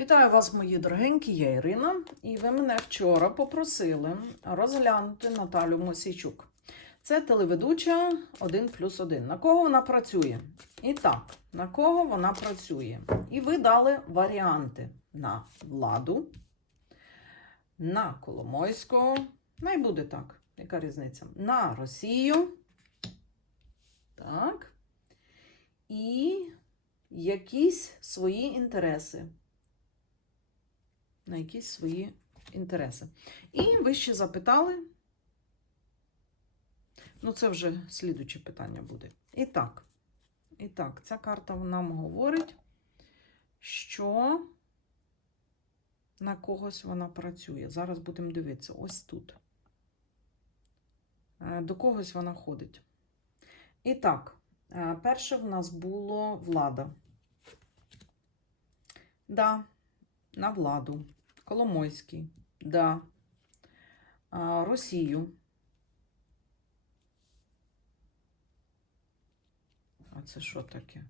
Вітаю вас, мої дорогенькі, я Ірина, і ви мене вчора попросили розглянути Наталю Мосійчук. Це телеведуча 1 плюс 1. На кого вона працює? І так, на кого вона працює? І ви дали варіанти на владу, на Коломойського. Най буде так. Яка різниця? На Росію. Так. І якісь свої інтереси на якісь свої інтереси. І ви ще запитали. Ну, це вже слідуче питання буде. І так, і так, ця карта нам говорить, що на когось вона працює. Зараз будемо дивитися. Ось тут. Е, До когось вона ходить. І так, е, перше в нас було влада. Да, на владу. Коломойський, да. Росію. А це що таке?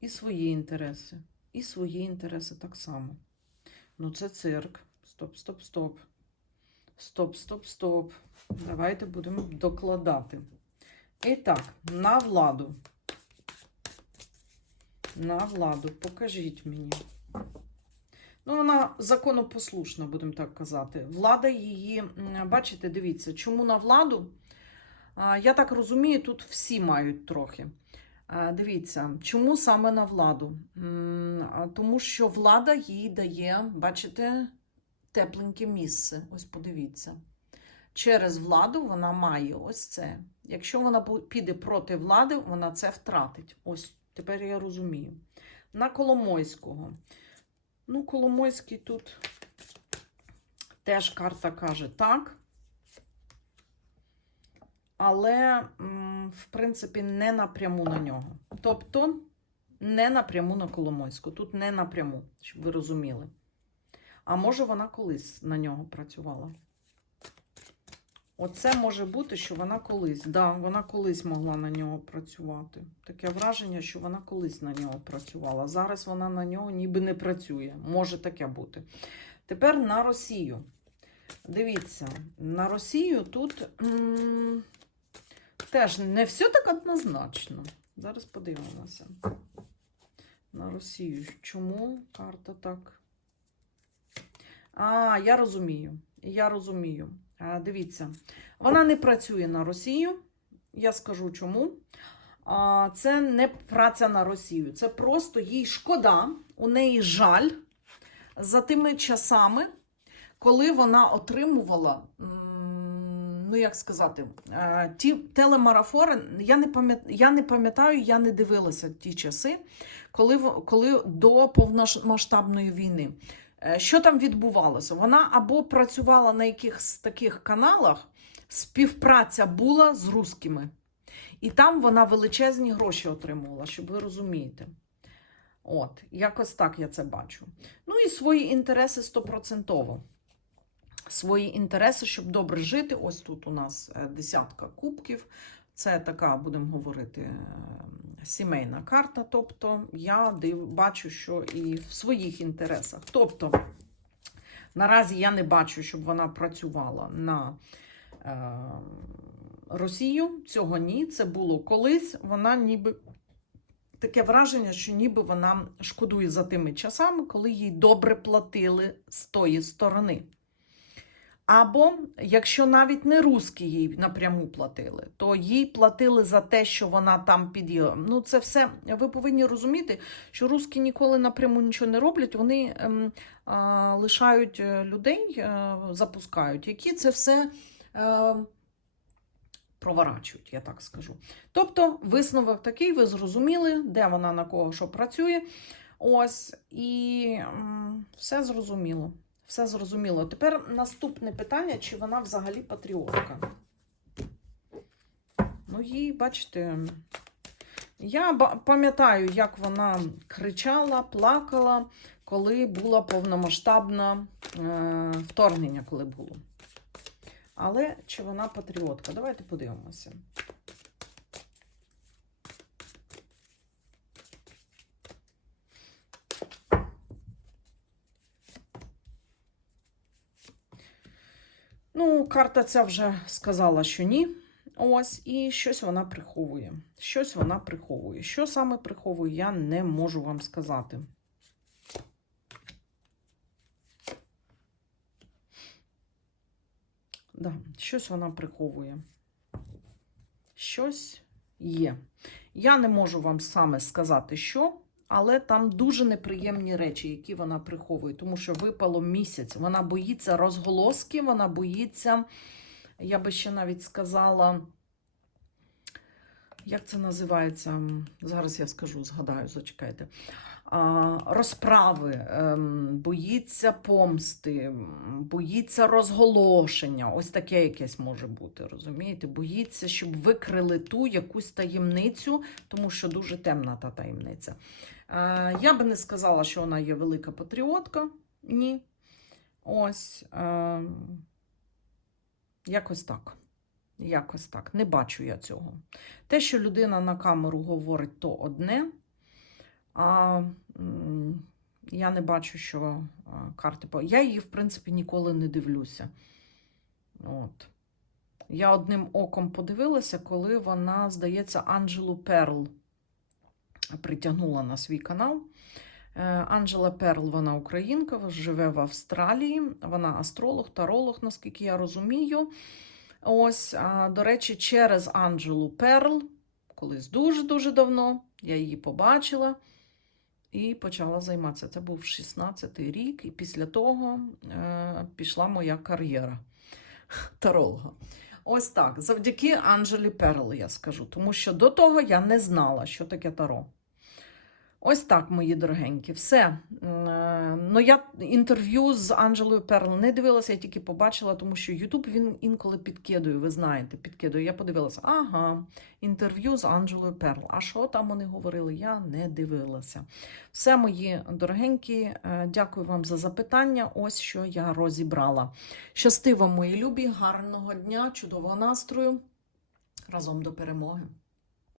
І свої інтереси. І свої інтереси так само. Ну, це цирк. Стоп, стоп, стоп. Стоп, стоп, стоп. Давайте будемо докладати. І так, на владу. На владу. Покажіть мені. Ну, вона законопослушна, будемо так казати. Влада її, бачите, дивіться, чому на владу? Я так розумію, тут всі мають трохи. Дивіться, чому саме на владу? Тому що влада їй дає, бачите, тепленьке місце. Ось подивіться. Через владу вона має ось це. Якщо вона піде проти влади, вона це втратить. Ось тепер я розумію. На Коломойського. Ну, Коломойський тут теж карта каже так. Але, в принципі, не напряму на нього. Тобто, не напряму на Коломойську. Тут не напряму, щоб ви розуміли. А може, вона колись на нього працювала. Оце може бути, що вона колись. Да, вона колись могла на нього працювати. Таке враження, що вона колись на нього працювала. Зараз вона на нього ніби не працює. Може таке бути. Тепер на Росію. Дивіться, на Росію тут теж не все так однозначно. Зараз подивимося. На Росію. Чому карта так? А, я розумію. Я розумію. А, Дивіться, вона не працює на Росію. Я скажу чому. Це не праця на Росію. Це просто їй шкода, у неї жаль за тими часами, коли вона отримувала, ну як сказати, е, ті телемарафори. Я не пам'ятаю, я не пам'ятаю, я не дивилася ті часи, коли, коли до повномасштабної війни. Е, Що там відбувалося? Вона або працювала на якихось таких каналах, співпраця була з русскими. І там вона величезні гроші отримувала, щоб ви розумієте. От, якось так я це бачу. Ну і свої інтереси стопроцентово. Свої інтереси, щоб добре жити. Ось тут у нас е, десятка кубків. Це така, будемо говорити, е, сімейна карта. Тобто я див, бачу, що і в своїх інтересах. Тобто, наразі я не бачу, щоб вона працювала на е, Росію. Цього ні. Це було колись. Вона ніби. Таке враження, що ніби вона шкодує за тими часами, коли їй добре платили з тої сторони. Або, якщо навіть не русські їй напряму платили, то їй платили за те, що вона там під Ну, це все ви повинні розуміти, що русські ніколи напряму нічого не роблять, вони ем, а, лишають е, людей, е, запускають, які це все е, проворачують, я так скажу. Тобто, висновок такий, ви зрозуміли, де вона на кого що працює. Ось, і все зрозуміло. Все зрозуміло. Тепер наступне питання: чи вона взагалі патріотка? Ну, їй, бачите, я пам'ятаю, як вона кричала, плакала, коли було повномасштабне вторгнення, коли було. Але чи вона патріотка? Давайте подивимося. Ну, карта ця вже сказала, що ні. Ось, і щось вона приховує. Щось вона приховує. Що саме приховує, я не можу вам сказати. Да, щось вона приховує. Щось є. Я не можу вам саме сказати, що, але там дуже неприємні речі, які вона приховує, тому що випало місяць. Вона боїться розголоски, вона боїться, я би ще навіть сказала, як це називається? Зараз я скажу, згадаю, зачекайте. А, Розправи, ем, боїться помсти, боїться розголошення. Ось таке якесь може бути, розумієте? Боїться, щоб викрили ту якусь таємницю, тому що дуже темна та таємниця. Е, Я би не сказала, що вона є велика патріотка. Ні. Ось. Е, якось так. Якось так. Не бачу я цього. Те, що людина на камеру говорить, то одне. А я не бачу, що карти. Я її, в принципі, ніколи не дивлюся. От. Я одним оком подивилася, коли вона, здається, Анджелу Перл притягнула на свій канал. Е, Анджела Перл, вона українка, живе в Австралії. Вона астролог, таролог, наскільки я розумію. Ось, до речі, через Анджелу Перл, колись дуже-дуже давно, я її побачила і почала займатися. Це був 16-й рік, і після того е, пішла моя кар'єра таролога. Ось так, завдяки Анджелі Перл, я скажу, тому що до того я не знала, що таке таро. Ось так, мої дорогенькі, все. Е, Ну, я інтерв'ю з Анджелою Перл не дивилася, я тільки побачила, тому що Ютуб він інколи підкидує, ви знаєте, підкидує. Я подивилася, ага, інтерв'ю з Анджелою Перл. А що там вони говорили, я не дивилася. Все, мої дорогенькі, е, дякую вам за запитання. Ось що я розібрала. Щасти вам, мої любі, гарного дня, чудового настрою. Разом до перемоги.